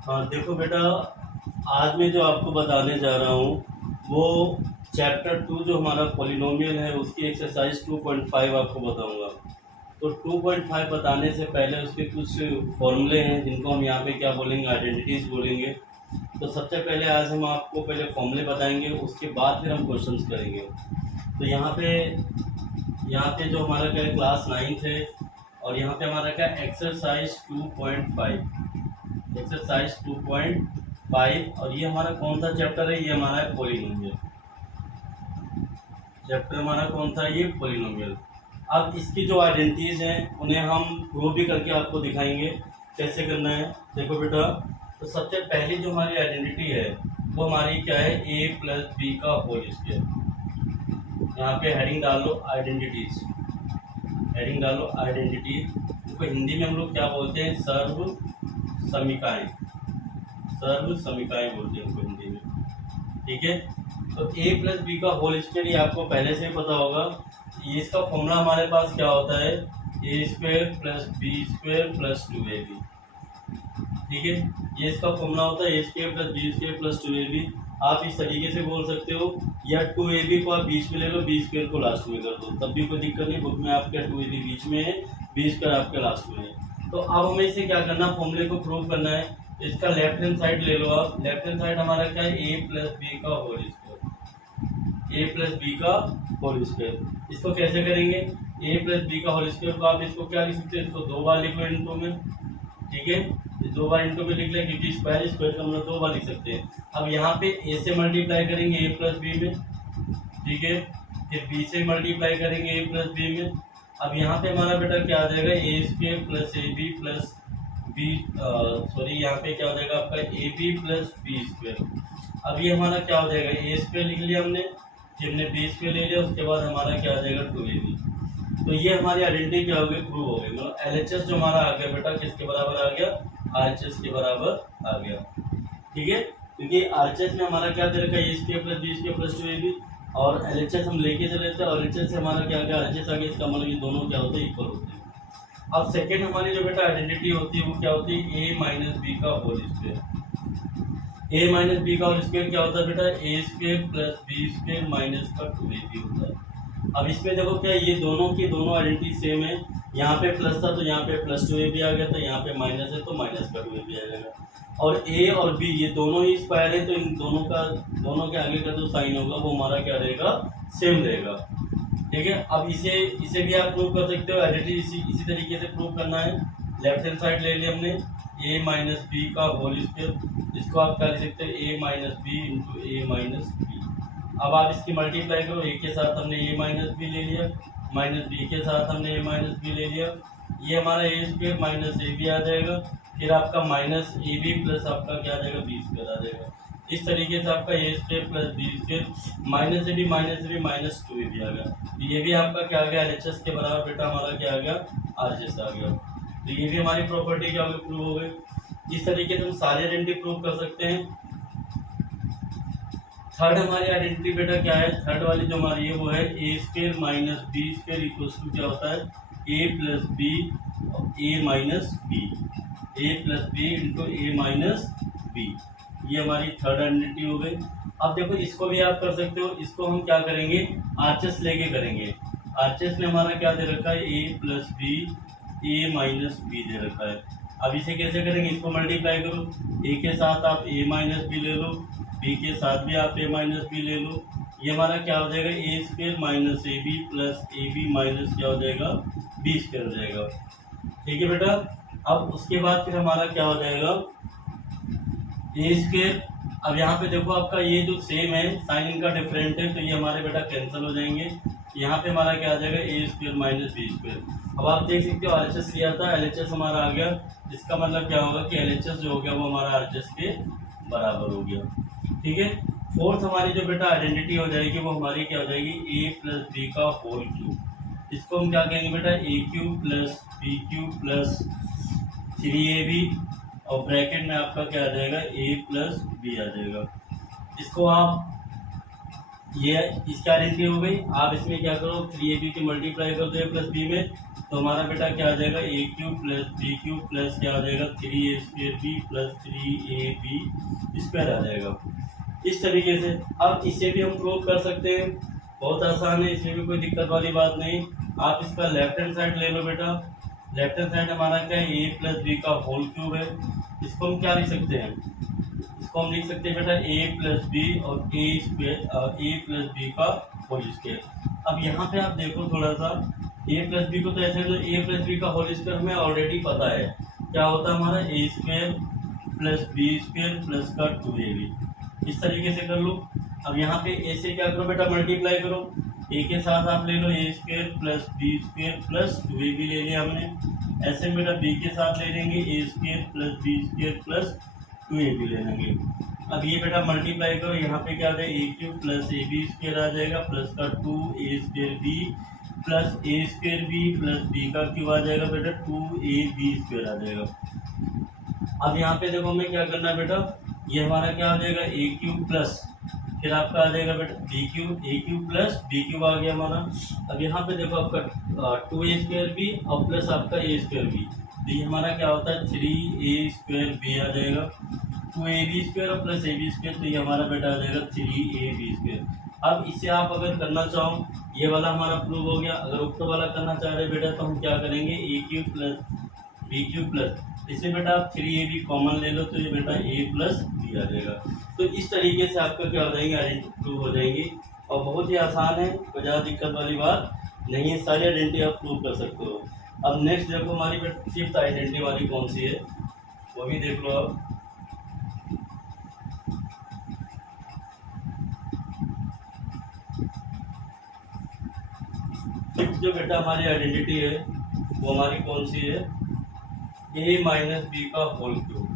हाँ देखो बेटा, आज मैं जो आपको बताने जा रहा हूँ वो चैप्टर 2 जो हमारा पॉलिनोमियल है उसकी एक्सरसाइज 2.5 आपको बताऊँगा। तो 2.5 बताने से पहले उसके कुछ फॉर्मूले हैं जिनको हम यहाँ पे क्या बोलेंगे, आइडेंटिटीज बोलेंगे। तो सबसे पहले आज हम आपको पहले फॉर्मूले बताएंगे, उसके बाद फिर हम क्वेश्चंस करेंगे। तो यहाँ पे जो हमारा क्या क्लास 9th है और यहाँ पे हमारा क्या एक्सरसाइज 2.5, एक्सरसाइज 2.5। और ये हमारा कौन सा चैप्टर है, ये हमारा है पॉलिनोमियल चैप्टर। हमारा कौन सा है, ये पॉलिनोमियल। अब इसकी जो आइडेंटिटीज हैं उन्हें हम प्रूव भी करके आपको दिखाएंगे कैसे करना है। देखो बेटा, तो सबसे पहली जो हमारी आइडेंटिटी है वो हमारी क्या है, ए प्लस बी का होल स्क्वायर। यहाँ पे हेडिंग डाल लो आइडेंटिटीज, हेडिंग डालो आइडेंटिटीज। इसको हिंदी में हम लोग क्या बोलते हैं, सर्व समीकाएं, सर्व समीकाएं बोलते हैं इसको हिंदी में। ठीक है, तो ए प्लस बी का होल स्क्वायर ये आपको पहले से ही पता होगा। ये इसका फॉर्मूला हमारे पास क्या होता है, A square plus B square plus 2ab। ठीक है, ये इसका फॉर्मूला होता है A square plus B square plus 2ab। आप इस तरीके से बोल सकते हो, या 2ab को आप बीच में ले लो, बी स्क्वायर को लास्ट में कर दो, तब भी कोई दिक्कत नहीं। बुक में आपका 2ab बीच में है, बी स्क्वायर आपके लास्ट में है। तो अब हमें इसे क्या करना, फॉर्मूले को प्रूव करना है। इसका लेफ्ट हैंड साइड ले लो आप। लेफ्ट हैंड साइड हमारा क्या है, ए प्लस बी का होल स्क्वायर, ए प्लस बी का होल स्क्वायर। इसको कैसे करेंगे, ए प्लस बी का होल स्क्वायर को आप इसको क्या लिख सकते हैं, इसको 2 बार लिखो इंटू में। ठीक है, 2 बार इंटू में लिख लें क्योंकि स्क्वायर स्क्वायर का हम लोग 2 बार लिख सकते हैं। अब यहाँ पे ए से मल्टीप्लाई करेंगे ए प्लस बी में, ठीक है, फिर बी से मल्टीप्लाई करेंगे ए प्लस बी में। अब यहाँ पे हमारा बेटा क्या आ जाएगा, A square plus A B plus B, sorry यहाँ पे क्या हो जाएगा आपका A B plus B square. अब ये हमारा क्या हो जाएगा, ए स्क्वायर लिख लिया हमने, फिर हमने बी स्क्वायर ले लिया, उसके बाद हमारा क्या आ जाएगा 2ab। तो ये हमारी आइडेंटिटी क्या हो गई, प्रूव हो गई। मतलब एलएचएस जो हमारा आ गया बेटा किसके बराबर आ गया, आरएचएस के बराबर आ गया। ठीक है, क्योंकि आरएचएस में हमारा क्या दे रखा है, A square plus B square plus 2ab, और एलएचएस हम लेके चले थे और एलएचएस से हमारा क्या गया, आरएचएस आ गया। इसका मतलब ये दोनों क्या होते हैं, इक्वल होते हैं। अब सेकेंड हमारी जो बेटा आइडेंटिटी होती है वो क्या होती है, ए माइनस बी का whole square. A minus B का होल स्क्वायर क्या होता है बेटा, A square plus B square minus का 2ab होता है। अब इसमें देखो क्या, ये दोनों की दोनों आइडेंटिटी सेम है। यहाँ पे प्लस था तो यहाँ पे प्लस 2ab आ गया था, यहाँ पे माइनस है तो माइनस का 2ab आ जाएगा। और ए और बी ये दोनों ही स्क्वायर है, तो इन दोनों के आगे का जो साइन होगा वो हमारा क्या रहेगा, सेम रहेगा। ठीक है, अब इसे भी आप प्रूव कर सकते हो, आइडेंटिटी इसी तरीके से प्रूव करना है। लेफ्ट हैंड साइड ले लिया हमने, ए माइनस बी का होल स्क्वायर। इसको आप क्या लिख सकते हैं, ए minus B into A minus B. अब आप इसकी मल्टीप्लाई करो, ए के साथ हमने ए माइनस बी ले लिया, माइनस बी के साथ हमने ए माइनस बी ले लिया। ये हमारा A square minus A B आ जाएगा, फिर आपका माइनस ए बी प्लस आपका क्या आ जाएगा, बी स्क्वायर आ जाएगा। इस तरीके से आपका A square plus B square minus A B minus 2ab आ गया। ये भी आपका क्या आ गया, एलएचएस के बराबर बेटा हमारा क्या आ गया, आरएचएस आ गया। तो ये भी हमारी प्रॉपर्टी क्या हो गई, प्रूव हो गई। इस तरीके से हम सारी आइडेंटिटी प्रूव कर सकते हैं। थर्ड हमारी आइडेंटिटी बेटा क्या है, थर्ड वाली जो हमारी है वो है A square minus B square equals to क्या होता है, A plus B A minus B, A plus B into A minus B. ये हमारी थर्ड आइडेंटिटी हो गई। अब देखो इसको भी आप कर सकते हो, इसको हम क्या करेंगे, आरएचएस लेके करेंगे। आरएचएस में हमारा क्या दे रखा है, A plus B A minus B दे रखा है। अब इसे कैसे करेंगे, इसको मल्टीप्लाई करो, ए के साथ आप ए माइनस बी ले लो, बी के साथ भी आप ए माइनस बी ले लो। ये हमारा क्या हो जाएगा, A square minus A B plus A B minus क्या हो जाएगा, बी स्क्वायर हो जाएगा। ठीक है बेटा, अब उसके बाद फिर हमारा क्या हो जाएगा, ए स्क्वायर। अब यहाँ पे देखो आपका ये जो सेम है, साइन इनका डिफरेंट है, तो ये हमारे बेटा कैंसिल हो जाएंगे। यहाँ पे हमारा क्या आ जाएगा, A square minus B square. अब आप देख सकते हो आरएचएस लिया था, एलएचएस हमारा आ गया। इसका मतलब क्या होगा कि एलएचएस जो हो गया वो हमारा आरएचएस के बराबर हो गया। ठीक है, फोर्थ हमारी जो बेटा आइडेंटिटी हो जाएगी वो हमारी क्या हो जाएगी, ए प्लस बी का होल क्यूब। इसको हम क्या कहेंगे बेटा, A cube plus B cube plus 3ab, और ब्रैकेट में आपका क्या आ जाएगा, ए प्लस बी आ जाएगा। इसको आप, ये इसकी आइडेंटिटी हो गई। आप इसमें क्या करो, 3ab की मल्टीप्लाई कर दो ए प्लस बी में, तो हमारा बेटा क्या आ जाएगा A cube plus B cube plus क्या आ जाएगा 3a² B plus 3ab square आ जाएगा। इस तरीके से अब इसे भी हम प्रूव कर सकते हैं, बहुत आसान है, इसमें भी कोई दिक्कत वाली बात नहीं। आप इसका लेफ्ट हैंड साइड ले लो बेटा। लेफ्ट हैंड साइड हमारा क्या है ए प्लस बी का होल क्यूब है। इसको हम क्या लिख सकते हैं, इसको हम लिख सकते हैं बेटा ए प्लस बी और ए प्लस बी का होल स्क्वायर। अब यहाँ पे आप देखो थोड़ा सा, ए प्लस बी को तो ऐसे तो ए प्लस बी का होल स्क्वायर हमें ऑलरेडी पता है क्या होता है हमारा A square plus B square plus का 2ab। इस तरीके से कर लो। अब यहाँ पे ए से क्या करो बेटा मल्टीप्लाई करो, ए के साथ आप ले लो A square plus B square plus 2ab ले लिया हमने। ऐसे बेटा बी के साथ ले लेंगे A square plus B square plus 2ab ले लेंगे। अब ये बेटा मल्टीप्लाई करो, यहाँ पे क्या आ जाएगा A cube plus A B square आ जाएगा प्लस का 2a² B plus a² B plus B का क्यूब आ जाएगा बेटा 2ab स्क्वायर आ जाएगा। अब यहाँ पे देखो हमें क्या करना है बेटा, ये हमारा क्या आ जाएगा ए क्यूब प्लस फिर आपका आ जाएगा बेटा बी क्यूब, ए क्यूब प्लस बी क्यूब आ गया हमारा। अब यहाँ पे देखो आपका 2a² बी और प्लस आपका a² बी, तो ये हमारा क्या होता है 3a² बी आ जाएगा 2ab स्क्वायर और प्लस ab स्क्वायर, तो ये हमारा बेटा आ जाएगा 3ab स्क्वायर। अब इसे आप अगर करना चाहो, ये वाला हमारा प्रूव हो गया। अगर ऊपर वाला करना चाह रहे बेटा तो हम क्या करेंगे A cube plus B cube plus, इसमें बेटा आप 3ab कॉमन ले लो तो ये बेटा a प्लस बी आ जाएगा। तो इस तरीके से आपका क्या हो जाएंगे आइडेंटिटी प्रूव हो जाएगी और बहुत ही आसान है, कोई ज़्यादा दिक्कत वाली बात नहीं है, सारी आइडेंटिटी आप प्रूव कर सकते हो। अब नेक्स्ट देखो हमारी बेटा फिफ्थ आइडेंटिटी वाली कौन सी है वो भी देख लो आप। फिफ्थ जो बेटा हमारी आइडेंटिटी है वो हमारी कौन सी है, ए माइनस बी का होल क्यूब।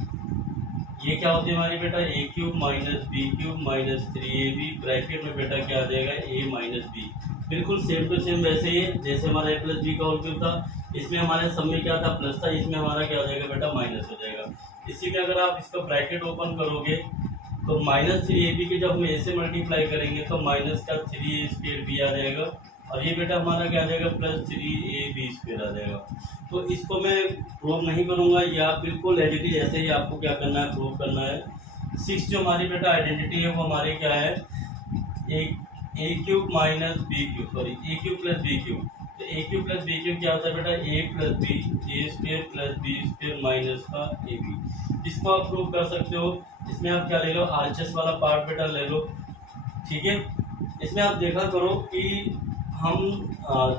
ये क्या होती है हमारी बेटा A cube minus B cube minus 3ab bracket में बेटा क्या आ जाएगा ए माइनस बी। बिल्कुल सेम टू सेम वैसे ही है जैसे हमारा ए प्लस बी का होल क्यूब था, इसमें हमारे सब में क्या था प्लस था, इसमें हमारा क्या हो जाएगा बेटा माइनस हो जाएगा। इसी के अगर आप इसका ब्रैकेट ओपन करोगे तो माइनस 3ab के जब हम ए से मल्टीप्लाई करेंगे तो माइनस का 3a² बी आ जाएगा और ये बेटा हमारा क्या आ जाएगा प्लस 3ab स्क्वायर आ जाएगा। तो इसको मैं प्रूव नहीं करूंगा, ये आप बिल्कुल एडिटिव ऐसे ही आपको क्या करना है प्रूव करना है। सिक्स जो हमारी बेटा आइडेंटिटी है वो हमारी क्या है A cube minus B cube sorry A cube plus B cube. तो A cube plus B cube क्या होता है बेटा A plus B A square plus B square minus का ए बी। इसको आप प्रूव कर सकते हो। इसमें आप क्या ले लो आरएचएस वाला पार्ट बेटा ले लो, ठीक है। इसमें आप देखा करो कि हम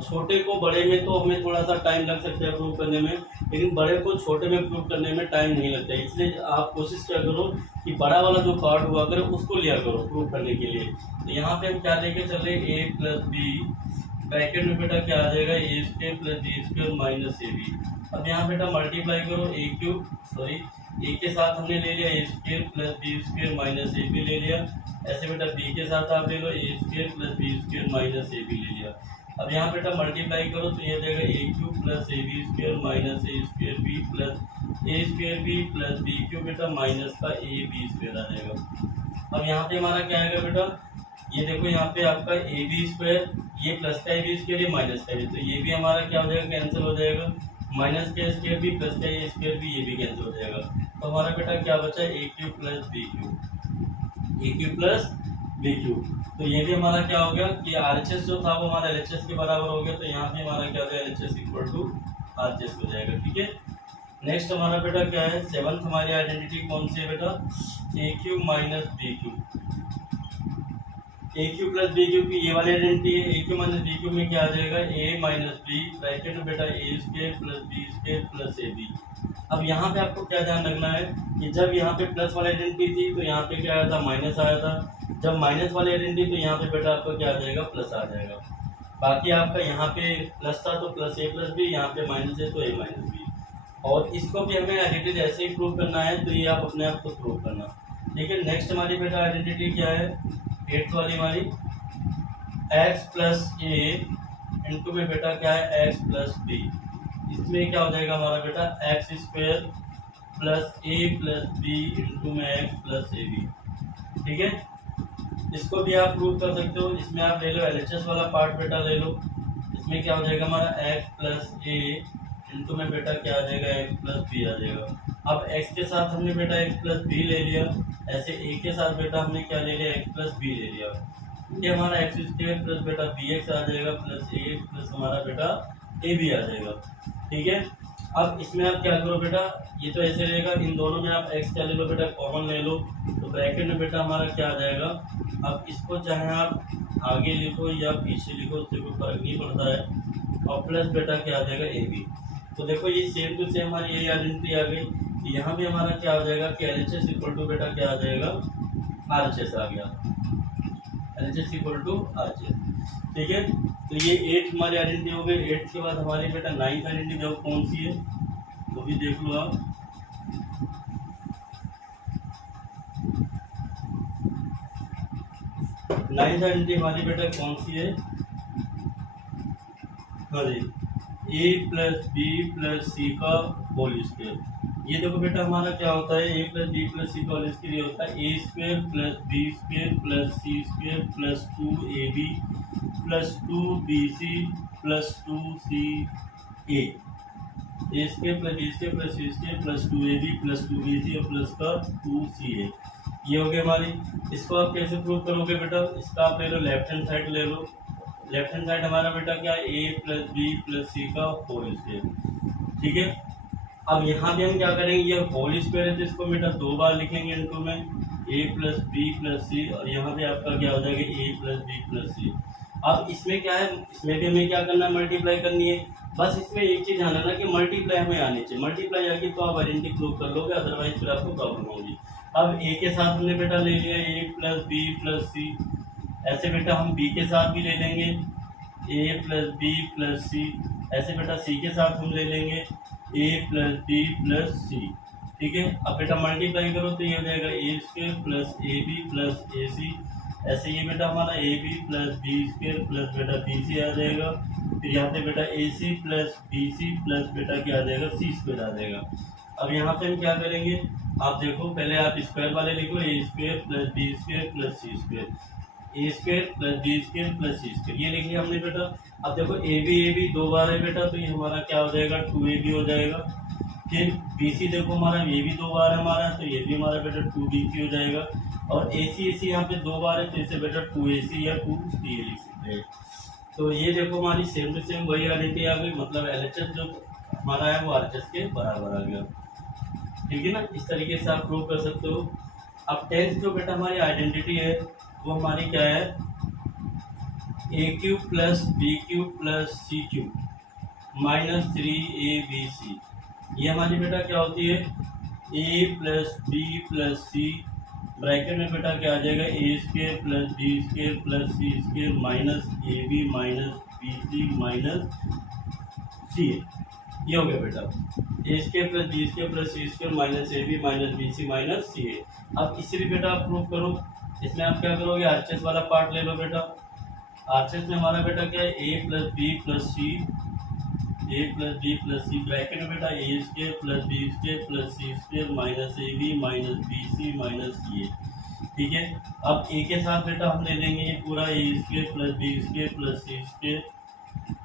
छोटे को बड़े में तो हमें थोड़ा सा टाइम लग सकता है प्रूव करने में, लेकिन बड़े को छोटे में प्रूव करने में टाइम नहीं लगता है। इसलिए आप कोशिश क्या करो कि बड़ा वाला जो पार्ट हुआ करे उसको लिया करो प्रूव करने के लिए। तो यहाँ पे हम क्या लेके चले ए प्लस बी ब्रैकेट में बेटा क्या आ जाएगा A square plus B square minus A B. अब यहाँ बेटा मल्टीप्लाई करो ए क्यूब सॉरी ए के साथ हमने ले लिया A square plus B square minus A B ले लिया। ऐसे बेटा बी के साथ आप ले लो A square plus B square minus A B ले लिया। अब यहाँ बेटा मल्टीप्लाई करो तो ये जाएगा A cube plus A B square minus A square B plus A square B plus B cube बेटा माइनस का ए बी स्क्वायर आ जाएगा। अब यहाँ पे हमारा क्या आएगा बेटा, ये देखो यहाँ पे आपका ए बी स्क्वायर, ये प्लस का ए बी स्क्वायर ये माइनस का भी, तो ये भी हमारा क्या हो जाएगा कैंसिल हो जाएगा। माइनस का स्क्वायर भी प्लस का ए स्क्वायर भी ये भी कैंसिल हो जाएगा। तो हमारा बेटा क्या बचा ए क्यूब प्लस बी क्यूब ए क्यूब प्लस बी क्यूब। तो ये भी हमारा क्या हो गया कि आरएचएस जो था वो हमारा एलएचएस के बराबर हो गया। तो यहाँ पे हमारा क्या हो जाएगा एलएचएस इक्वल टू आरएचएस हो जाएगा, ठीक है। नेक्स्ट हमारा बेटा क्या है सेवंथ हमारी आइडेंटिटी कौन सी है बेटा A cube minus B cube. A cube plus B cube की ये वाली आइडेंटिटी है। A cube minus B cube में क्या आ जाएगा ए माइनस बी ब्रैकेट में बेटा A square plus B square plus A B. अब यहाँ पे आपको क्या ध्यान रखना है कि जब यहाँ पे प्लस वाली आइडेंटिटी थी तो यहाँ पे क्या आया था माइनस आया था, जब माइनस वाली आइडेंटिटी तो यहाँ पे बेटा आपका क्या आ जाएगा प्लस आ जाएगा। बाकी आपका यहाँ पे प्लस था तो प्लस ए प्लस बी, यहाँ पे माइनस है तो ए माइनस बी। और इसको भी हमें आइडेंटिटी ऐसे ही प्रूव करना है, तो ये आप अपने आप को प्रूव करना। लेकिन नेक्स्ट हमारी बेटा आइडेंटिटी क्या है एट्थ वाली हमारी एक्स प्लस ए इंटू में बेटा क्या है एक्स प्लस बी। इसमें क्या हो जाएगा हमारा बेटा एक्स स्क्वायर प्लस ए प्लस बी इंटू में एक्स प्लस ए बी, ठीक है। इसको भी आप प्रूव कर सकते हो। इसमें आप ले लो एलएचएस वाला पार्ट बेटा ले लो। इसमें क्या हो जाएगा हमारा x प्लस ए इंटू में बेटा क्या आ जाएगा x प्लस बी आ जाएगा। अब x के साथ हमने बेटा x प्लस बी ले लिया, ऐसे a के साथ बेटा हमने क्या ले लिया x प्लस बी ले लिया। ये हमारा एक्स स्क्वायर प्लस बेटा बी एक्स आ जाएगा प्लस ए एक्स प्लस हमारा बेटा ए बी आ जाएगा। ठीक है, अब इसमें आप क्या करो बेटा, ये तो ऐसे रहेगा, इन दोनों में आप x क्या ले लो बेटा, कॉमन ले लो, तो ब्रैकेट में बेटा हमारा क्या आ जाएगा। अब इसको चाहे आप आगे लिखो या पीछे लिखो, उससे कोई फर्क नहीं पड़ता है, और प्लस बेटा क्या आ जाएगा ए बी। तो देखो ये सेम टू सेम हमारी ये आइडेंटिटी आ गई। यहाँ भी हमारा क्या हो जाएगा कि LHS इक्वल टू बेटा क्या आ जाएगा, RHS आ गया, LHS इक्वल टू RHS। ठीक है, तो ये 8 हमारी आइडेंटिटी हो गई। 8 के बाद हमारी बेटा 9th आइडेंटिटी जो कौन सी है वो भी देख लो आप। नाइन्थ आइडेंटिटी हमारी बेटा कौन सी है, अरे ए प्लस बी प्लस सी का होल स्क्वायर। ये देखो बेटा हमारा क्या होता है, A plus B plus C का होल स्क्वायर ये होता है A square plus B square plus C square plus 2ab plus 2bc plus 2ca। A square plus B square plus C square plus 2ab plus 2bc और plus का 2ca। ये हो गया हमारी। इसको आप कैसे प्रूव करोगे बेटा, इसका आप ले लो लेफ्ट हैंड साइड ले लो। लेफ्ट हैंड साइड हमारा बेटा क्या है, A plus B plus C का होल स्क्वायर। ठीक है, अब यहाँ भी हम क्या करेंगे, ये होल स्क्वायर है तो इसको बेटा 2 बार लिखेंगे इनटू में ए प्लस बी प्लस सी, और यहाँ पे आपका क्या हो जाएगा ए प्लस बी प्लस सी। अब इसमें क्या है, इसमें भी हमें क्या करना है, मल्टीप्लाई करनी है। बस इसमें एक चीज़ ध्यान रखना कि मल्टीप्लाई हमें आनी चाहिए, मल्टीप्लाई आके तो आप आइडेंटिटी प्रूव कर लोगे, अदरवाइज फिर आपको प्रॉब्लम होगी। अब ए के साथ हमने बेटा ले लिया ए प्लस बी प्लस सी, ऐसे बेटा हम बी के साथ भी ले लेंगे ए प्लस बी प्लस सी, ऐसे बेटा सी के साथ हम ले लेंगे ए प्लस बी प्लस सी। ठीक है, अब बेटा मल्टीप्लाई करो तो ये हो जाएगा A square plus A B plus A C, ऐसे ये बेटा हमारा A B plus B square plus बेटा बी सी आ जाएगा। फिर यहाँ पे बेटा A C plus B C plus बेटा क्या आ जाएगा सी स्क्वायर आ जाएगा। अब यहाँ पे हम क्या करेंगे, आप देखो पहले आप स्क्वायर वाले लिखो A square plus B square plus C square, A square plus B square plus C square, ये लिख लिया हमने बेटा। अब देखो ए बी 2 बार है बेटा, तो ये हमारा क्या हो जाएगा 2ab हो जाएगा। फिर बी सी देखो हमारा ये भी 2 बार है हमारा, तो ये भी हमारा बेटा 2bc हो जाएगा। और ए सी यहाँ पे 2 बार है तो इसे बेटा 2ac या 2ca लिख सकते हैं। तो ये देखो हमारी सेम टू सेम वही आइडेंटिटी आ गई, मतलब LHS जो हमारा है वो RHS के बराबर आ गया। ठीक है ना, इस तरीके से आप प्रूव कर सकते हो। अब 10th जो बेटा हमारी आइडेंटिटी है वो हमारी क्या है, A cube plus B cube plus C cube minus 3abc। ये हमारी बेटा क्या होती है, A plus B plus C, bracket में बेटा क्या आ जाएगा A square plus B square plus C square minus A B minus B C minus C. ये हो गया बेटा A square plus B square plus C square minus A B minus B C minus C A. अब इससे भी बेटा आप prove करो, इसमें आप क्या करोगे, RHS वाला पार्ट ले लो बेटा। RHS में हमारा बेटा क्या है A plus B plus C, A plus B plus C, bracket में बेटा A square plus B square plus C square minus A B minus B C minus C A. ठीक है, अब ए के साथ बेटा हम ले लेंगे ये पूरा A square plus B square plus C square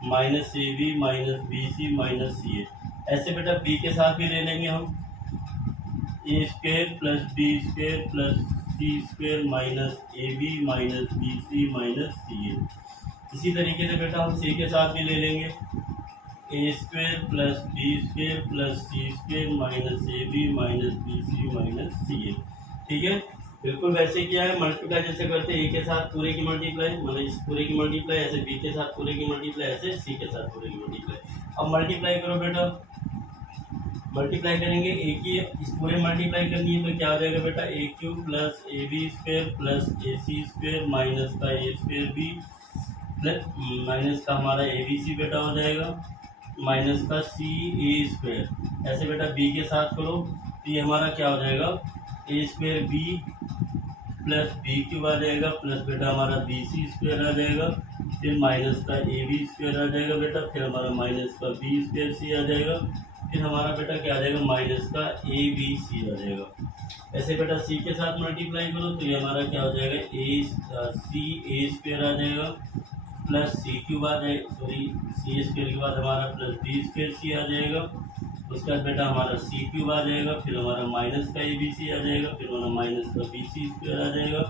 minus A B minus B C minus C A. ऐसे बेटा बी के साथ भी ले लेंगे हम A square plus B square plus C square minus A B minus B C minus C A. इसी तरीके से बेटा हम सी के साथ भी ले लेंगे A square plus B square plus C square minus A B minus B C minus C A. ठीक है, बिल्कुल वैसे क्या है, मल्टीप्लाई जैसे करते हैं ए के साथ पूरे की मल्टीप्लाई, मतलब इस पूरे की मल्टीप्लाई, ऐसे बी के साथ पूरे की मल्टीप्लाई, ऐसे सी के साथ पूरे की मल्टीप्लाई। अब मल्टीप्लाई करो बेटा, मल्टीप्लाई करेंगे ए की इस पूरे मल्टीप्लाई करनी है तो क्या आ जाएगा बेटा A cube plus A B square plus A C square minus का A square B plus minus का हमारा ए बी सी बेटा हो जाएगा माइनस का सी ए स्क्वायर। ऐसे बेटा बी के साथ करो तो ये हमारा क्या हो जाएगा A square B plus B cube आ जाएगा प्लस बेटा हमारा बी सी स्क्वायर आ जाएगा, फिर माइनस का ए बी स्क्वायर आ जाएगा बेटा, फिर हमारा माइनस का बी स्क्वायर सी आ जाएगा, फिर हमारा बेटा क्या आ जाएगा माइनस का ए बी सी आ जाएगा। ऐसे बेटा सी के साथ मल्टीप्लाई करो तो ये हमारा क्या हो जाएगा ए सी ए स्क्वायर आ जाएगा प्लस सी क्यूब आ जाएगा, सॉरी सी स्क्वायर के बाद हमारा प्लस बी स्क्वायर सी आ जाएगा। उसके बाद बेटा हमारा सी क्यूब आ जाएगा, फिर हमारा माइनस का ए बी सी आ जाएगा, फिर हमारा माइनस का बी सी स्क्वायर आ जाएगा,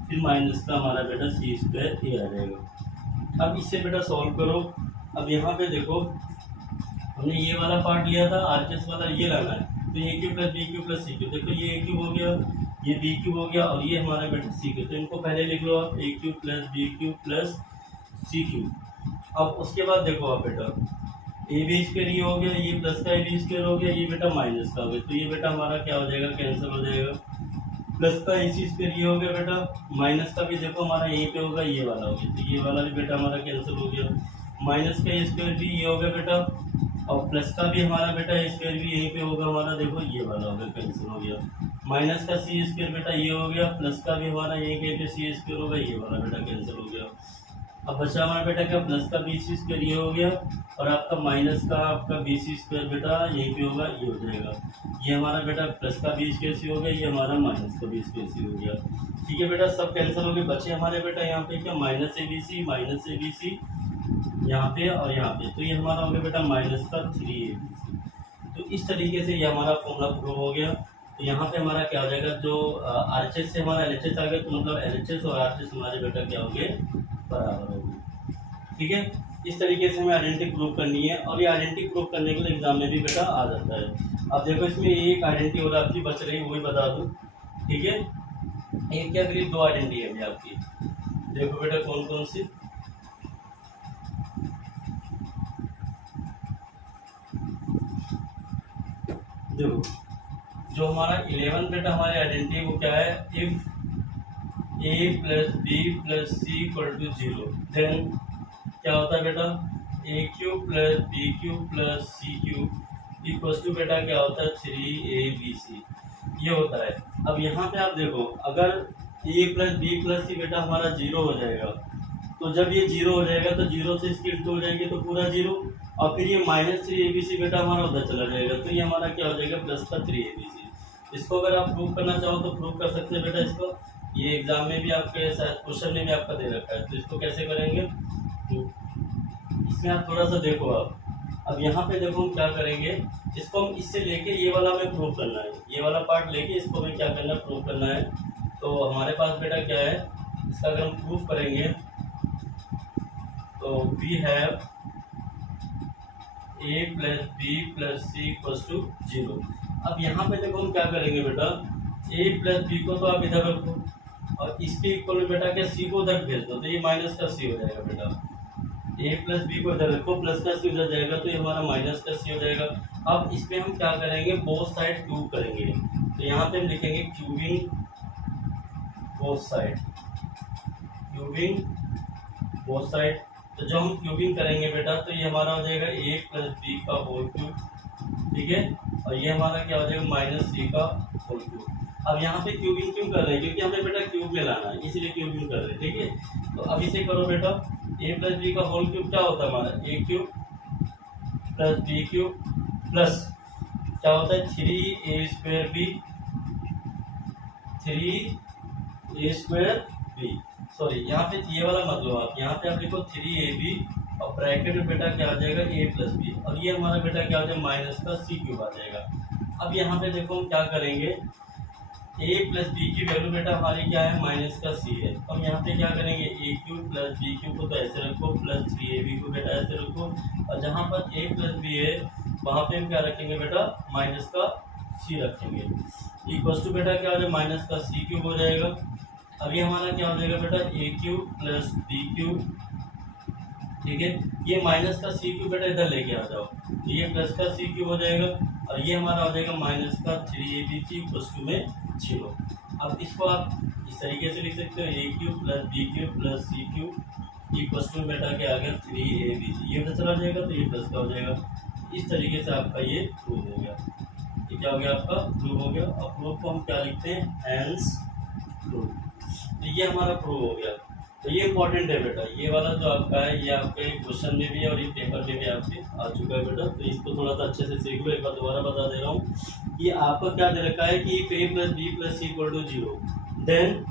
फिर माइनस का हमारा बेटा सी स्क्वायर ए आ जाएगा। अब इससे बेटा सॉल्व करो। अब यहाँ पे देखो हमने ये वाला पार्ट लिया था, आरएचएस वाला ये लाना है, तो A cube plus B cube plus C cube. देखो ये ए क्यूब हो गया, ये बी क्यूब हो गया और ये हमारा बेटा सी क्यूब। तो इनको पहले लिख लो आप, A cube plus B cube plus C cube. अब उसके बाद देखो आप बेटा ए बी स्क्वायर ये हो गया, ये प्लस का ए बी स्क्वायर हो गया, ये बेटा माइनस का हो गया, तो ये बेटा हमारा क्या हो जाएगा, कैंसिल हो जाएगा। प्लस का ए सी स्क्वायर ये हो गया बेटा, माइनस का भी देखो हमारा यहीं पे होगा, ये वाला हो गया, तो ये वाला भी बेटा हमारा कैंसिल हो गया। माइनस का ए स्क्वायर भी ये हो गया बेटा, और प्लस का भी हमारा बेटा ए स्क्वायर भी यहीं पे होगा हमारा, देखो ये वाला हो गया, कैंसिल हो गया। माइनस का सी स्क्वायर बेटा ये हो गया, प्लस का भी हमारा यहीं कहीं पे सी स्क्वायर होगा, ये वाला बेटा कैंसिल हो गया। अब बचा हमारा बेटा क्या, प्लस का बी सी स्क्वायर ये हो गया, और आपका माइनस का आपका बी सी स्क्वायर बेटा यहीं पे होगा, ये हो जाएगा। ये हमारा बेटा प्लस का बी स्क्वायर सी हो गया, ये हमारा माइनस का बी स्क्वायर सी हो गया। ठीक है बेटा, सब कैंसिल हो गए, बचे हमारे बेटा यहाँ पे क्या, माइनस ए बी सी यहाँ पे और यहाँ पे, तो ये हमारा हो गया बेटा माइनस का 3abc। तो इस तरीके से ये हमारा फॉर्मूला प्रूव हो गया। तो यहाँ पे हमारा क्या हो जाएगा, जो आरएचएस से हमारा एलएचएस आ गया, तो मतलब एलएचएस और आरएचएस हमारे बेटा क्या हो गए, बराबर हो गए। ठीक है, इस तरीके से हमें आइडेंटिटी प्रूव करनी है, और ये आइडेंटिटी प्रूव करने के लिए एग्जाम में भी बेटा आ जाता है। अब देखो इसमें एक आइडेंटिटी और आपकी बच रही है, वो भी बता दूँ। ठीक है, एक क्या करीब 2 आइडेंटिटी है अभी आपकी, देखो बेटा कौन कौन सी। देखो जो हमारा 11 बेटा हमारी आइडेंटिटी वो क्या है, if A plus B plus C equal to 0, then क्या होता है बेटा, A cube plus B cube plus C cube equal to बेटा क्या होता है, 3abc, ये होता है। अब यहाँ पे आप देखो, अगर ए प्लस बी प्लस सी बेटा हमारा 0 हो जाएगा, तो जब ये 0 हो जाएगा तो 0 से इसकी इंटू हो जाएगी तो पूरा 0, और फिर ये -3abc बेटा हमारा उधर चला जाएगा, तो ये हमारा क्या हो जाएगा, प्लस का 3abc। इसको अगर आप प्रूव करना चाहो तो प्रूव कर सकते हैं बेटा इसको, ये एग्जाम में भी आपके शायद क्वेश्चन में भी आपका दे रखा है। तो इसको कैसे करेंगे, तो इसमें आप थोड़ा सा देखो आप। अब यहाँ पे देखो हम क्या करेंगे, इसको हम इससे लेके ये वाला हमें प्रूव करना है, ये वाला पार्ट लेके इसको हमें क्या करना है, प्रूव करना है। तो हमारे पास बेटा क्या है, इसका अगर हम प्रूव करेंगे तो we have A plus B plus C equals to 0। अब यहाँ पे देखो हम क्या करेंगे बेटा, ए प्लस बी को तो आप इधर रखो, और इसके इक्वल बेटा क्या, सी को उधर भेज दो, तो ये माइनस का सी हो जाएगा बेटा। ए प्लस बी को इधर रखो, प्लस का सी उधर जाएगा, तो ये हमारा माइनस का सी हो जाएगा। अब इसमें हम क्या करेंगे, बोथ साइड क्यूब करेंगे, तो यहाँ पे हम लिखेंगे cubing both side, cubing both side. तो जब हम क्यूबिंग करेंगे बेटा, तो ये हमारा हो जाएगा ए प्लस बी का होल क्यूब, ठीक है, और ये हमारा क्या हो जाएगा, माइनस सी का होल क्यूब। अब यहाँ पे क्यूबिंग क्यों कर रहे हैं, क्योंकि हमें बेटा क्यूब में लाना है, इसीलिए क्यूबिंग कर रहे हैं। ठीक है, तो अब इसे करो बेटा, ए प्लस बी का होल क्यूब क्या होता है हमारा, A cube plus B cube plus क्या होता है, 3a² B, 3a² B, sorry यहाँ पे ये वाला मत लो आप, यहाँ पे आप लिखो 3ab, और ब्रैकेट में बेटा क्या आ जाएगा, a प्लस बी, और ये हमारा बेटा क्या हो जाएगा, माइनस का सी क्यूब आ जाएगा। अब यहाँ पे देखो हम क्या करेंगे, a प्लस बी की वैल्यू बेटा हमारी क्या है, माइनस का सी है, तो हम यहाँ पे क्या करेंगे, A cube plus B cube को तो ऐसे रखो, प्लस 3ab को बेटा ऐसे रखो, और जहाँ पर a प्लस बी है वहाँ पे हम क्या रखेंगे बेटा, माइनस का सी रखेंगे, इक्वल टू बेटा क्या हो जाएगा, माइनस का सी क्यूब हो जाएगा। अभी हमारा क्या हो जाएगा बेटा, A cube plus B cube, ठीक है, ये माइनस का सी क्यूब बेटा इधर लेके आ जाओ, तो ये प्लस का सी क्यूब हो जाएगा, और ये हमारा हो जाएगा माइनस का 3abc इक्वल्स टू में 0। अब इसको आप इस तरीके से लिख सकते हो, A cube plus B cube plus C cube equals to बेटा क्या आ गया, 3abc, ये उधर चला जाएगा तो ये प्लस का हो जाएगा। इस तरीके से आपका ये प्रूव हो गया, ये क्या हो गया आपका, प्रूव हो गया। और प्रूफ को हम क्या लिखते हैं, हैंस प्रूव, तो ये हमारा प्रूव हो गया। तो ये इंपॉर्टेंट है बेटा, ये वाला जो आपका है ये आपके क्वेश्चन में भी है और ये पेपर में भी आपके आ चुका है बेटा, तो इसको थोड़ा सा अच्छे से सीख लो। एक बार दोबारा बता दे रहा हूँ, ये आपका क्या दे रखा है कि a plus B plus C equal to 0, then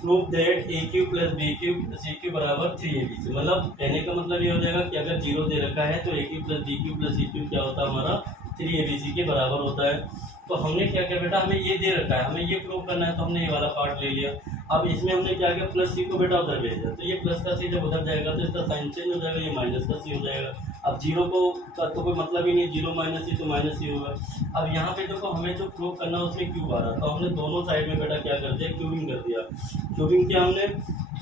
prove that A cube plus B cube plus C cube बराबर 3abc। मतलब कहने का मतलब ये हो जाएगा कि अगर 0 दे रखा है तो A cube plus B cube plus C cube क्या होता है हमारा 3abc के बराबर होता है। तो हमने क्या किया बेटा, हमें ये दे रखा है, हमें ये प्रूव करना है, तो हमने ये वाला पार्ट ले लिया। अब इसमें हमने क्या किया, प्लस सी को बेटा उधर भेज दिया, तो ये प्लस का सी जब उधर जाएगा तो इसका साइन चेंज हो जाएगा, ये माइनस का सी हो जाएगा। अब जीरो को का तो कोई मतलब ही नहीं, जीरो माइनस सी तो माइनस सी होगा। अब यहाँ पे देखो हमें जो प्रूव करना है उसमें क्यूब आ रहा, तो हमने दोनों साइड में बेटा क्या कर दिया, क्यूबिंग कर दिया। क्यूबिंग किया हमने,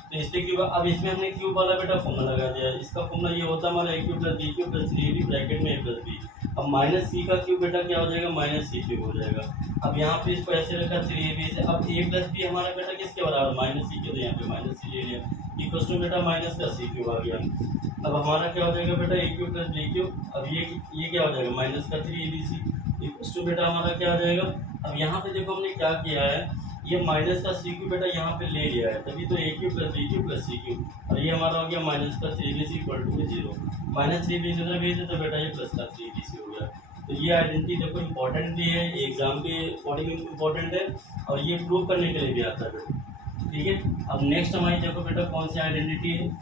तो इसके क्यूब, अब इसमें हमने क्यूब वाला बेटा फॉर्मूला लगा दिया। इसका फॉर्मूला ये होता है हमारा A cube plus B cube plus 3ab bracket में ए प्लस बी। अब माइनस सी का क्यूब बेटा क्या हो जाएगा, माइनस सी क्यूब हो जाएगा। अब यहाँ पे इसको ऐसे रखा 3ab से। अब ए प्लस बी हमारा बेटा किसके बराबर, माइनस सी के, तो यहाँ पे माइनस सी ले लिया, इक्वल टू बेटा माइनस का सी क्यूब आ गया। अब हमारा क्या हो जाएगा बेटा, A cube plus B cube. अब ये क्या हो जाएगा, माइनस का 3abc इक्वल टू बेटा हमारा क्या आ जाएगा। अब यहाँ पे देखो हमने क्या किया है, ये माइनस का सी क्यूब बेटा यहाँ पे ले लिया है, तभी तो A cube plus B cube plus C cube. और ये हमारा हो गया माइनस का 3abc equal to 0। Minus 3abc उधर भेज दे तो बेटा ये प्लस का 3abc हो गया। तो ये आइडेंटिटी देखो इंपॉर्टेंट भी है, एग्जाम के अकॉर्डिंग इंपॉर्टेंट है, और ये प्रूव करने के लिए भी आता है बेटा। ठीक है, अब नेक्स्ट हमारी देखो बेटा कौन सी आइडेंटिटी है।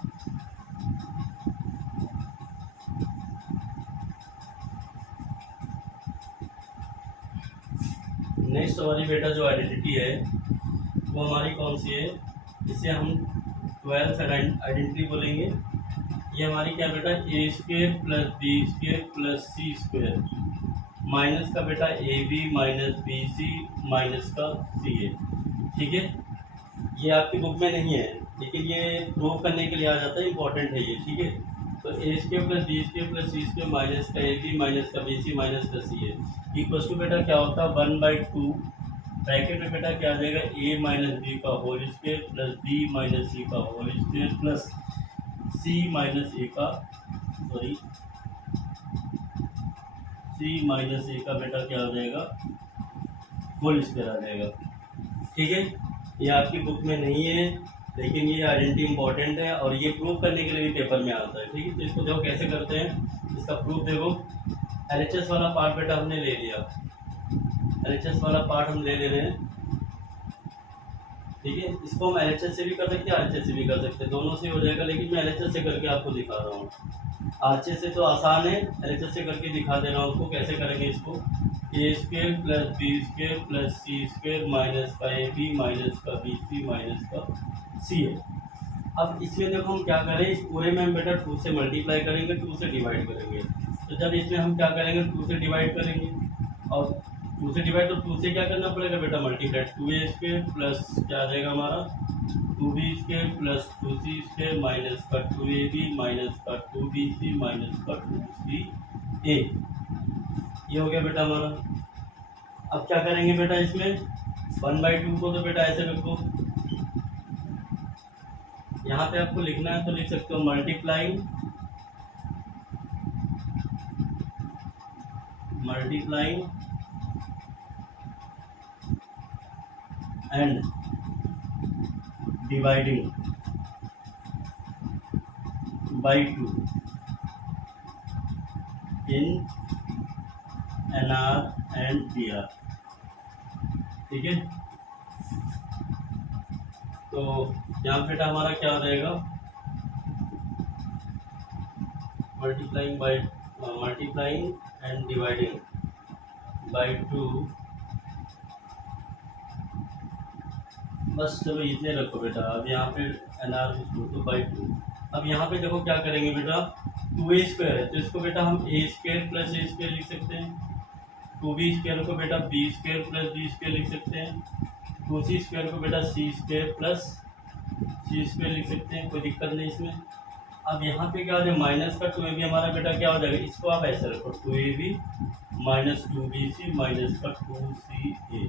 नेक्स्ट हमारी बेटा जो आइडेंटिटी है वो हमारी कौन सी है, इसे हम 12th आइडेंटिटी बोलेंगे। ये हमारी क्या बेटा, A square plus B square plus C square minus का बेटा A B minus B C minus का सी है। ठीक है, ये आपकी बुक में नहीं है लेकिन ये प्रूव करने के लिए आ जाता है, इंपॉर्टेंट है ये। ठीक है, तो A square plus B square plus C square minus का ए बी माइनस का बी सी माइनस का सी है इक्वल टू बेटा क्या होता है 1/2 ब्रैकेट में बेटा क्या आ जाएगा, ए माइनस बी का whole square plus B minus C का whole square plus C minus A का सी माइनस ए का बेटा क्या आ जाएगा, होल स्क्वायर आ जाएगा। ठीक है, ये आपकी बुक में नहीं है लेकिन ये आइडेंटिटी इंपॉर्टेंट है और ये प्रूव करने के लिए भी पेपर में आता है। ठीक है, तो इसको देखो कैसे करते हैं, इसका प्रूफ देखो। एलएचएस वाला पार्ट बेटा हमने ले लिया, एलएचएस वाला पार्ट हम ले रहे हैं। ठीक है, इसको हम एलएचएस से भी कर सकते हैं, आरएचएस से भी कर सकते हैं, दोनों से हो जाएगा, लेकिन मैं एलएचएस से करके आपको दिखा रहा हूँ। आरएचएस से तो आसान है, एलएचएस से करके दिखा दे रहा हूँ आपको कैसे करेंगे इसको। A square plus B square plus C square minus का ए बी माइनस का बी सी माइनस का सी है। अब इसमें देखो हम क्या करें, इस पूरे में हम बेटा 2 से मल्टीप्लाई करेंगे, 2 से डिवाइड करेंगे। तो जब इसमें हम क्या करेंगे, 2 से डिवाइड करेंगे, और 2 से डिवाइड तो 2 से क्या करना पड़ेगा बेटा, मल्टीप्लाई 2a स्क्वेयर प्लस क्या आ जाएगा हमारा 2b square plus 2c square minus का 2ab माइनस का 2bc माइनस का 2ca। ये हो गया बेटा हमारा। अब क्या करेंगे बेटा, इसमें 1/2 को तो बेटा ऐसे रखो, यहाँ पे आपको लिखना है तो लिख सकते हो multiplying and dividing by 2 in NR and PR। ठीक है, तो यहाँ बेटा हमारा क्या हो जाएगा, मल्टीप्लाइंग एंड डिवाइडिंग बाई 2। बस चलो इतने रखो बेटा। अब यहाँ पे NR तो बाई 2। अब यहाँ पे देखो क्या करेंगे बेटा, 2a स्क्वायर है तो इसको बेटा हम a square plus a square लिख सकते हैं, 2b स्क्वायर को बेटा b square plus b square लिख सकते हैं, 2c स्क्वायर को बेटा c square plus c square लिख सकते हैं, कोई दिक्कत नहीं इसमें। अब यहाँ पे क्या हो जाए, माइनस का 2ab हमारा बेटा क्या हो जाएगा, इसको आप ऐसे रखो 2ab माइनस 2bc माइनस का 2ca।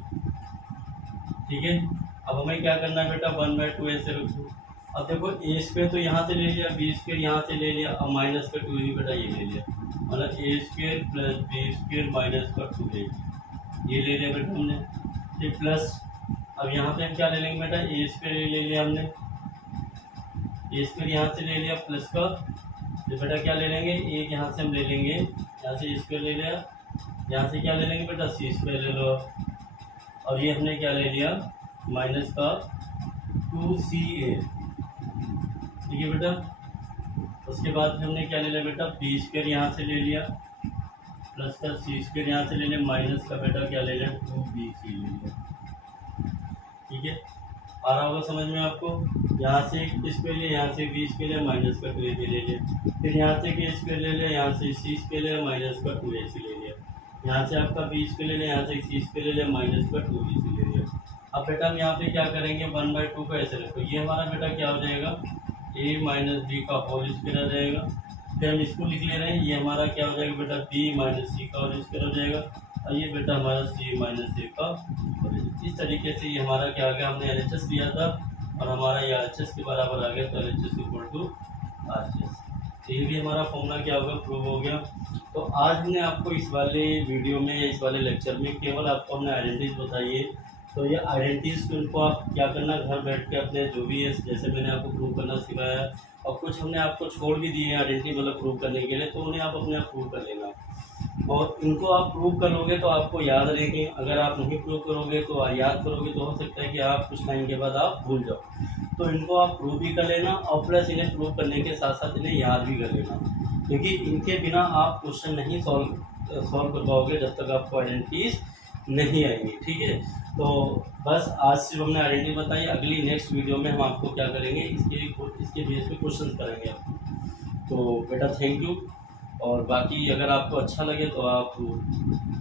ठीक है, अब हमें क्या करना है बेटा, 1/2 ऐसे रखो। अब देखो ए स्क्वायर तो यहाँ से ले लिया, बी स्क्वायर यहाँ से ले लिया, अब माइनस का 2a बेटा ये ले लिया, मतलब A square plus B square minus का 2a ये ले लिया बेटा हमने। फिर प्लस अब यहाँ पे हम क्या ले लेंगे बेटा, ए स्क्वायर ले लिया हमने, ए स्क्वायर यहाँ से ले लिया प्लस का, तो बेटा क्या ले लेंगे, एक यहाँ से हम ले लेंगे, यहाँ से स्क्वायर ले लिया, यहाँ से क्या ले लेंगे बेटा सी स्क्वायर ले लो, और ये हमने क्या ले लिया माइनस का 2CA, ठीक है बेटा। उसके बाद हमने क्या ले लिया बेटा, बी स्क्वायर यहाँ से ले लिया, प्लस का सी स्क्वायर यहाँ से ले लिया, माइनस का बेटा क्या ले लिया, 2BC ले लिया, ठीक है। आ रहा होगा समझ में आपको। यहाँ से एक स्क्वायर लिया, यहाँ से बी स्क्वायर लिया, माइनस का 2AB ले लिया, फिर यहाँ से एक स्क्वायर ले लिया, यहाँ से सी स्क्वायर लिया, माइनस का 2AC ले लिया, यहाँ से आपका बी स्क्वायर ले लिया, यहाँ से सी स्क्वायर ले लिया, माइनस का 2BC ले लिया। अब बेटा हम यहाँ पे क्या करेंगे, 1/2 का ऐसे रखो, ये हमारा बेटा क्या हो जाएगा, a माइनस बी का होल स्क्वायर आ जाएगा। फिर हम इसको लिख ले रहे हैं, ये हमारा क्या हो जाएगा बेटा, b माइनस सी का होल स्क्वायर हो जाएगा, और ये बेटा हमारा c माइनस a का। इस तरीके से ये हमारा क्या आ गया, हमने LHS लिया था और हमारा ये RHS के बराबर आ गया, तो LHS इक्वल टू RHS। तो ये भी हमारा फॉर्मूला क्या होगा, प्रूव हो गया। तो आज हमने आपको इस वाले वीडियो में या इस वाले लेक्चर में केवल आपको हमने आइडेंटिटीज बताई है। तो ये आइडेंटिटीज को इनको आप क्या करना, घर बैठ के अपने जो भी है, जैसे मैंने आपको प्रूव करना सिखाया है, और कुछ हमने आपको छोड़ भी दिए हैं आइडेंटिटी मतलब प्रूव करने के लिए, तो उन्हें आप अपने आप प्रूव कर लेना। और इनको आप प्रूव कर लोगे तो आपको याद रहेंगे, अगर आप नहीं प्रूव करोगे तो याद करोगे तो हो सकता है कि आप कुछ टाइम के बाद आप भूल जाओ। तो इनको आप प्रूव भी कर लेना, और प्लस इन्हें प्रूव करने के साथ साथ इन्हें याद भी कर लेना, क्योंकि इनके बिना आप क्वेश्चन नहीं सॉल्व कर पाओगे जब तक आपको आइडेंटिटीज नहीं आएंगी, ठीक है। तो बस आज सिर्फ हमने आइडेंटिटी बताई, अगली नेक्स्ट वीडियो में हम आपको क्या करेंगे, इसके बेस पे क्वेश्चन करेंगे आपको। तो बेटा थैंक यू, और बाकी अगर आपको अच्छा लगे तो आप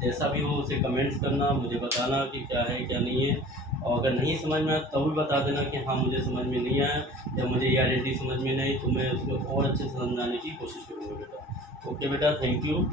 जैसा भी हो उसे कमेंट्स करना, मुझे बताना कि क्या है क्या नहीं है, और अगर नहीं समझ में आया तो भी बता देना कि हाँ मुझे समझ में नहीं आया या मुझे ये आइडेंटिटी समझ में नहीं, तो मैं उसको और अच्छे से समझाने की कोशिश करूँगा बेटा। ओके बेटा, थैंक यू।